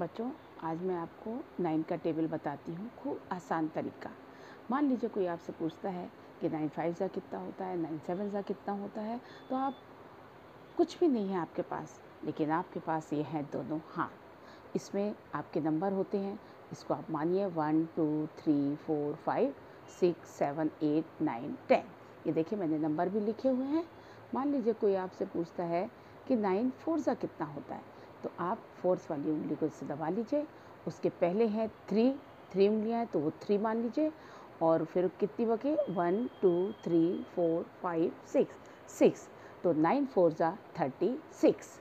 बच्चों, आज मैं आपको 9 का टेबल बताती हूँ, खूब आसान तरीका। मान लीजिए कोई आपसे पूछता है कि 9 5 जा कितना होता है, 9 7 जा कितना होता है, तो आप कुछ भी नहीं है आपके पास, लेकिन आपके पास ये हैं दोनों हाथ। इसमें आपके नंबर होते हैं, इसको आप मानिए 1 2 3 4 5 6 7 8 9 10। ये देखिए मैंने नंबर भी लिखे हुए हैं। मान लीजिए कोई आपसे पूछता है कि 9 4 जा कितना होता है, तो आप फोर्थ वाली उंगली को इससे दबा लीजिए। उसके पहले हैं 3 उंगलियां हैं, तो वो 3 मान लीजिए। और फिर कितनी बचे? 1 2 3 4 5 6। तो 9 4 जा 36।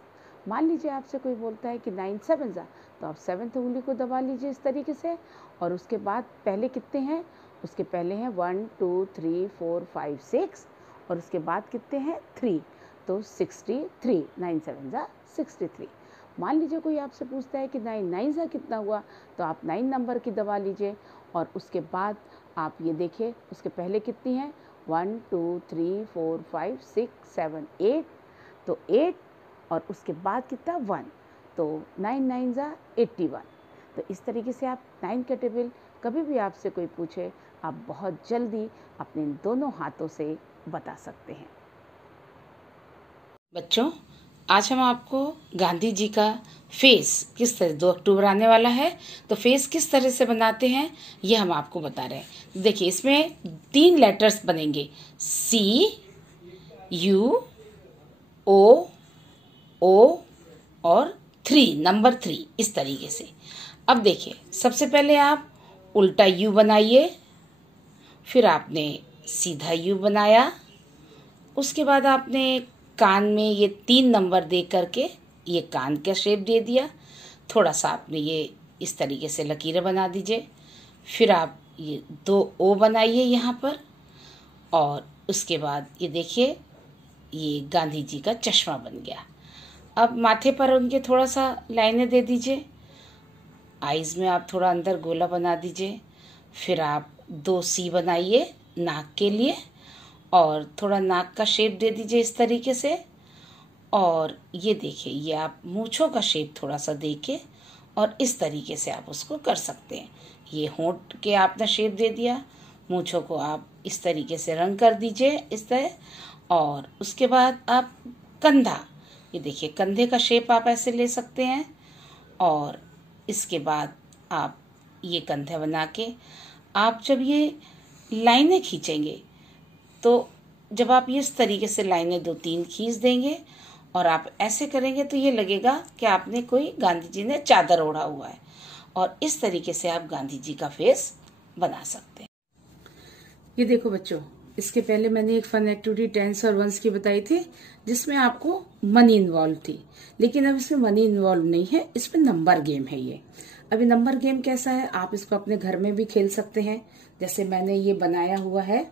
मान लीजिए आपसे कोई बोलता है कि 9 7 जा, तो आप 7th उंगली को दबा लीजिए इस तरीके से। और उसके बाद पहले कितने हैं? उसके पहले हैं 1 2 3 4 5 6, और उसके बाद कितने हैं? 3। तो 63। 9 7 जा 63। मान लीजिए कोई आपसे पूछता है कि 9 9 जा कितना हुआ, तो आप 9 नंबर की दबा लीजिए। और उसके बाद आप ये देखिए उसके पहले कितनी है? 1 2 3 4 5 6 7 8। तो 8, और उसके बाद कितना? 1। तो 9 9 जा 81। तो इस तरीके से आप 9 का टेबल कभी भी आपसे कोई पूछे, आप बहुत जल्दी अपने दोनों हाथों से बता सकते हैं। बच्चों, आज हम आपको गांधी जी का फेस किस तरह, 2 अक्टूबर आने वाला है, तो फेस किस तरह से बनाते हैं ये हम आपको बता रहे हैं। देखिए इसमें 3 लेटर्स बनेंगे, C U O और 3, नंबर 3, इस तरीके से। अब देखिए सबसे पहले आप उल्टा U बनाइए, फिर आपने सीधा U बनाया, उसके बाद आपने कान में ये 3 नंबर दे करके ये कान का शेप दे दिया। थोड़ा सा आपने ये इस तरीके से लकीरें बना दीजिए। फिर आप ये 2 O बनाइए यहाँ पर, और उसके बाद ये देखिए ये गांधी जी का चश्मा बन गया। अब माथे पर उनके थोड़ा सा लाइनें दे दीजिए। आईज में आप थोड़ा अंदर गोला बना दीजिए। फिर आप 2 C बनाइए नाक के लिए, और थोड़ा नाक का शेप दे दीजिए इस तरीके से। और ये देखिए ये आप मूंछों का शेप थोड़ा सा देके, और इस तरीके से आप उसको कर सकते हैं। ये होंठ के आपने शेप दे दिया, मूंछों को आप इस तरीके से रंग कर दीजिए इस तरह। और उसके बाद आप कंधा, ये देखिए कंधे का शेप आप ऐसे ले सकते हैं। और इसके बाद आप ये कंधा बना के आप जब ये लाइनें खींचेंगे, तो जब आप इस तरीके से लाइनें 2-3 खींच देंगे और आप ऐसे करेंगे, तो ये लगेगा कि आपने कोई गांधी जी ने चादर ओढ़ा हुआ है। और इस तरीके से आप गांधी जी का फेस बना सकते हैं। ये देखो बच्चों, इसके पहले मैंने एक फन एक्टिविटी 10s और 1s की बताई थी, जिसमें आपको मनी इन्वॉल्व थी। लेकिन अब इसमें मनी इन्वॉल्व नहीं है, इसमें नंबर गेम है ये। अभी नंबर गेम कैसा है, आप इसको अपने घर में भी खेल सकते हैं। जैसे मैंने ये बनाया हुआ है,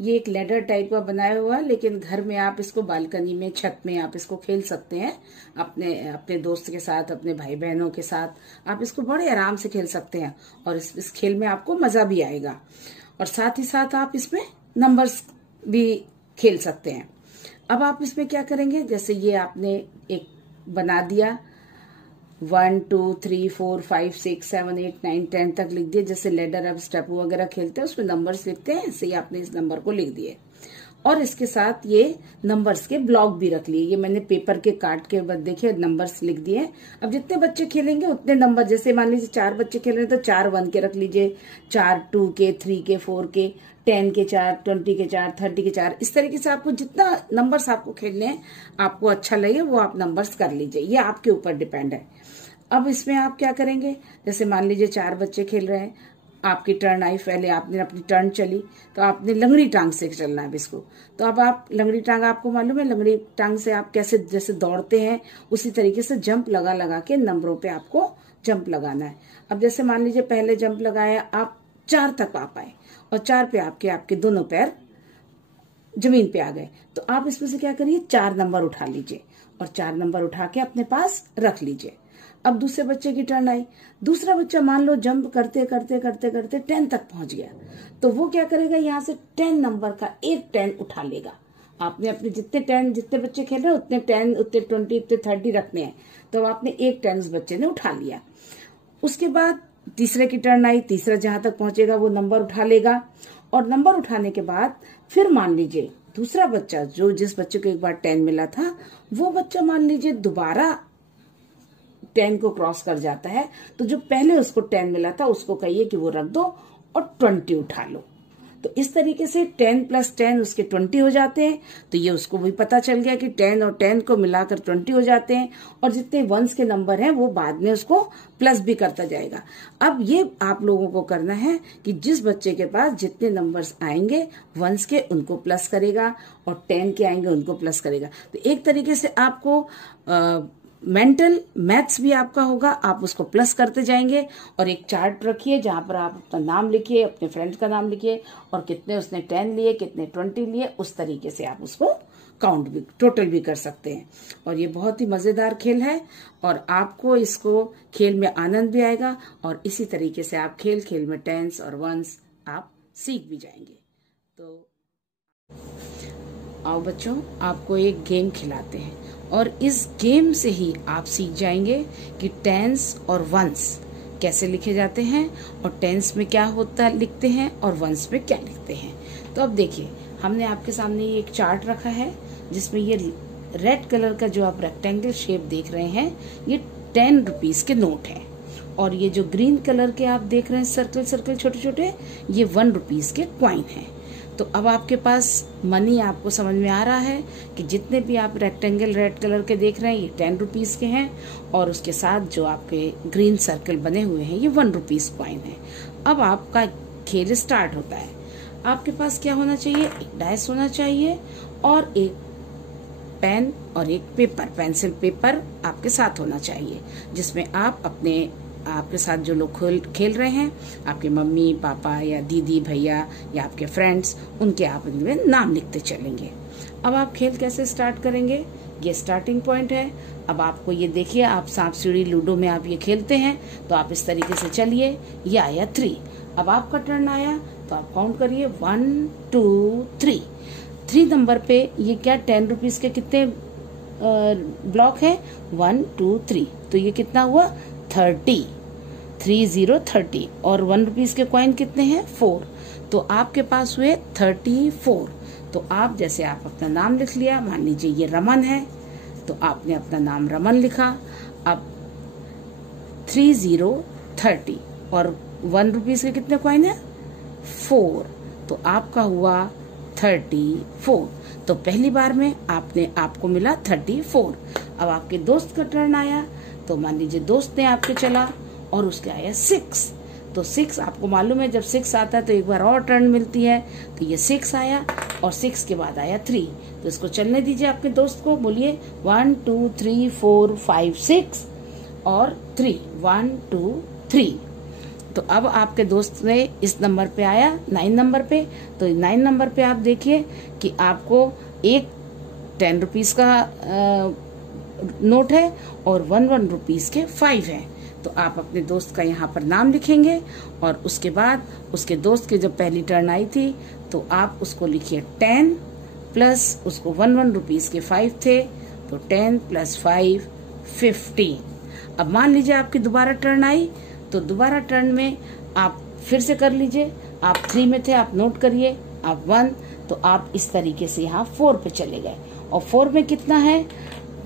ये एक लेडर टाइप का बनाया हुआ है, लेकिन घर में आप इसको बालकनी में, छत में आप इसको खेल सकते हैं अपने दोस्त के साथ, अपने भाई बहनों के साथ। आप इसको बड़े आराम से खेल सकते हैं, और इस खेल में आपको मजा भी आएगा। और साथ ही साथ आप इसमें नंबर्स भी खेल सकते हैं। अब आप इसमें क्या करेंगे, जैसे ये आपने एक बना दिया, 1 2 3 4 5 6 7 8 9 10 तक लिख दिए। जैसे लेडर अब स्टेप वगैरह खेलते हैं उसमें नंबर्स लिखते हैं, ऐसे ही आपने इस नंबर को लिख दिए। और इसके साथ ये नंबर्स के ब्लॉक भी रख लिए। ये मैंने पेपर के काट के बाद देखिए नंबर्स लिख दिए। अब जितने बच्चे खेलेंगे उतने नंबर, जैसे मान लीजिए 4 बच्चे खेल रहे हैं, तो 4 1 के रख लीजिए, 4 2 के, 3 के, 4 के, 10 के 4, 20 के 4, 30 के 4। इस तरीके से आपको जितना नंबर्स आपको खेलने हैं, आपको अच्छा लगे वो आप नंबर्स कर लीजिए। ये आपके ऊपर डिपेंड है। अब इसमें आप क्या करेंगे, जैसे मान लीजिए 4 बच्चे खेल रहे हैं, आपकी टर्न आई, पहले आपने अपनी टर्न चली, तो आपने लंगड़ी टांग से चलना है इसको। तो अब आप लंगड़ी टांग, आपको मालूम है लंगड़ी टांग से आप कैसे जैसे दौड़ते हैं, उसी तरीके से जंप लगा लगा के नंबरों पे आपको जंप लगाना है। अब जैसे मान लीजिए पहले जंप लगाया, आप 4 तक आ पाए, और 4 पे आपके दोनों पैर जमीन पे आ गए, तो आप इसमें से क्या करिए, 4 नंबर उठा लीजिए, और 4 नंबर उठा के अपने पास रख लीजिए। अब दूसरे बच्चे की टर्न आई। दूसरा बच्चा मान लो जंप करते करते करते करते 10 तक पहुंच गया, तो वो क्या करेगा, यहाँ से 10 नंबर का एक 10 उठा लेगा। आपने अपने जितने बच्चे खेल रहे हैं उतने 10, उतने 20, उतने 30 रखने हैं। तो आपने एक 10 उस बच्चे ने उठा लिया। उसके बाद तीसरे की टर्न आई, तीसरा जहां तक पहुंचेगा वो नंबर उठा लेगा, और नंबर उठाने के बाद फिर मान लीजिए दूसरा बच्चा, जो जिस बच्चे को एक बार 10 मिला था, वो बच्चा मान लीजिए दोबारा 10 को क्रॉस कर जाता है, तो जो पहले उसको 10 मिला था उसको कहिए कि वो रख दो और 20 उठा लो। तो इस तरीके से 10 + 10 उसके 20 हो जाते हैं। तो ये उसको भी पता चल गया कि 10 और 10 को मिलाकर 20 हो जाते हैं, और जितने वंस के नंबर हैं वो बाद में उसको प्लस भी करता जाएगा। अब ये आप लोगों को करना है कि जिस बच्चे के पास जितने नंबर्स आएंगे वंस के उनको प्लस करेगा, और 10 के आएंगे उनको प्लस करेगा। तो एक तरीके से आपको मेंटल मैथ्स भी आपका होगा, आप उसको प्लस करते जाएंगे। और एक चार्ट रखिए जहां पर आप अपना नाम लिखिए, अपने फ्रेंड्स का नाम लिखिए, और कितने उसने 10 लिए, कितने 20 लिए, उस तरीके से आप उसको काउंट भी, टोटल भी कर सकते हैं। और ये बहुत ही मजेदार खेल है, और आपको इसको खेल में आनंद भी आएगा, और इसी तरीके से आप खेल खेल में 10s और 1s आप सीख भी जाएंगे। तो आओ बच्चों, आपको एक गेम खिलाते हैं, और इस गेम से ही आप सीख जाएंगे कि 10s और 1s कैसे लिखे जाते हैं, और 10s में क्या होता लिखते हैं और 1s में क्या लिखते हैं। तो अब देखिए, हमने आपके सामने ये एक चार्ट रखा है जिसमें ये रेड कलर का जो आप रेक्टेंगल शेप देख रहे हैं, ये 10 रुपीज के नोट है, और ये जो ग्रीन कलर के आप देख रहे हैं सर्कल सर्कल छोटे छोटे, ये 1 रुपीज के कॉइन है। तो अब आपके पास मनी आपको समझ में आ रहा है कि जितने भी आप रेक्टेंगल रेड कलर के देख रहे हैं ये 10 रुपीज के हैं, और उसके साथ जो आपके ग्रीन सर्कल बने हुए हैं ये 1 रुपीज कॉइन है। अब आपका खेल स्टार्ट होता है। आपके पास क्या होना चाहिए, एक डाइस होना चाहिए, और एक पेन और एक पेपर, पेंसिल पेपर आपके साथ होना चाहिए, जिसमें आप आपके साथ जो लोग खेल रहे हैं, आपके मम्मी पापा या दीदी भैया या आपके फ्रेंड्स, उनके आप इनमें नाम लिखते चलेंगे। अब आप खेल कैसे स्टार्ट करेंगे, ये स्टार्टिंग पॉइंट है। अब आपको ये देखिए, आप सांप सीढ़ी लूडो में आप ये खेलते हैं, तो आप इस तरीके से चलिए। ये आया 3, अब आपका टर्न आया, तो आप काउंट करिए 1 2 3। 3 नंबर पे ये क्या 10 रुपीज के कितने ब्लॉक है, 1 2 3, तो ये कितना हुआ 30, 30 और 1 रुपीज के कॉइन कितने हैं 4, तो आपके पास हुए 34। तो आप जैसे आप अपना नाम लिख लिया, मान लीजिए ये रमन है, तो आपने अपना नाम रमन लिखा। अब 30 और 1 रुपीज के कितने कॉइन है 4, तो आपका हुआ 34। तो पहली बार में आपको मिला 34। अब आपके दोस्त का टर्न आया, तो मान लीजिए दोस्त ने आपके चला और उसके आया 6, तो 6 आपको मालूम है जब 6 आता है तो एक बार और टर्न मिलती है, तो ये 6 आया, और 6 के बाद आया 3, तो इसको चलने दीजिए आपके दोस्त को, बोलिए 1 2 3 4 5 6 और 3, 1 2 3। तो अब आपके दोस्त ने इस नंबर पे आया 9 नंबर पे, तो 9 नंबर पे आप देखिए कि आपको एक 10 रुपीज का नोट है और 1 रुपीज के 5 है। तो आप अपने दोस्त का यहाँ पर नाम लिखेंगे, और उसके बाद उसके दोस्त की जब पहली टर्न आई थी तो आप उसको लिखिए 10 प्लस उसको 1 रुपीज के 5 थे, तो 10 + 5 15। अब मान लीजिए आपकी दोबारा टर्न आई, तो दोबारा टर्न में आप फिर से कर लीजिए, आप 3 में थे, आप नोट करिए, आप 1, तो आप इस तरीके से यहाँ 4 पे चले गए, और 4 में कितना है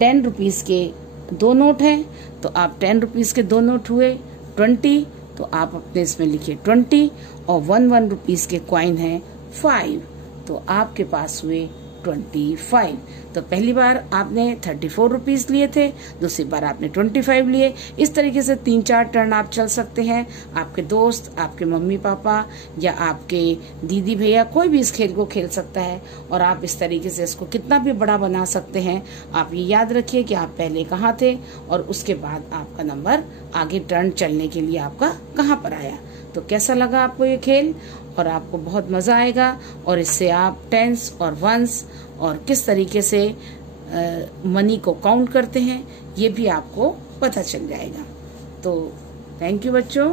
10 रुपीज के 2 नोट हैं, तो आप 10 रुपीज के 2 नोट हुए 20, तो आप अपने इसमें लिखिए 20, और 1 रुपीज के कॉइन है 5, तो आपके पास हुए 25। तो पहली बार आपने 34 रुपीज लिए थे, दूसरी बार आपने 25 लिए। इस तरीके से 3-4 टर्न आप चल सकते हैं। आपके दोस्त, आपके मम्मी पापा या आपके दीदी भैया, कोई भी इस खेल को खेल सकता है, और आप इस तरीके से इसको कितना भी बड़ा बना सकते हैं। आप ये याद रखिए कि आप पहले कहाँ थे, और उसके बाद आपका नंबर आगे टर्न चलने के लिए आपका कहाँ पर आया। तो कैसा लगा आपको ये खेल, और आपको बहुत मजा आएगा, और इससे आप 10s और 1s और किस तरीके से मनी को काउंट करते हैं ये भी आपको पता चल जाएगा। तो थैंक यू बच्चों।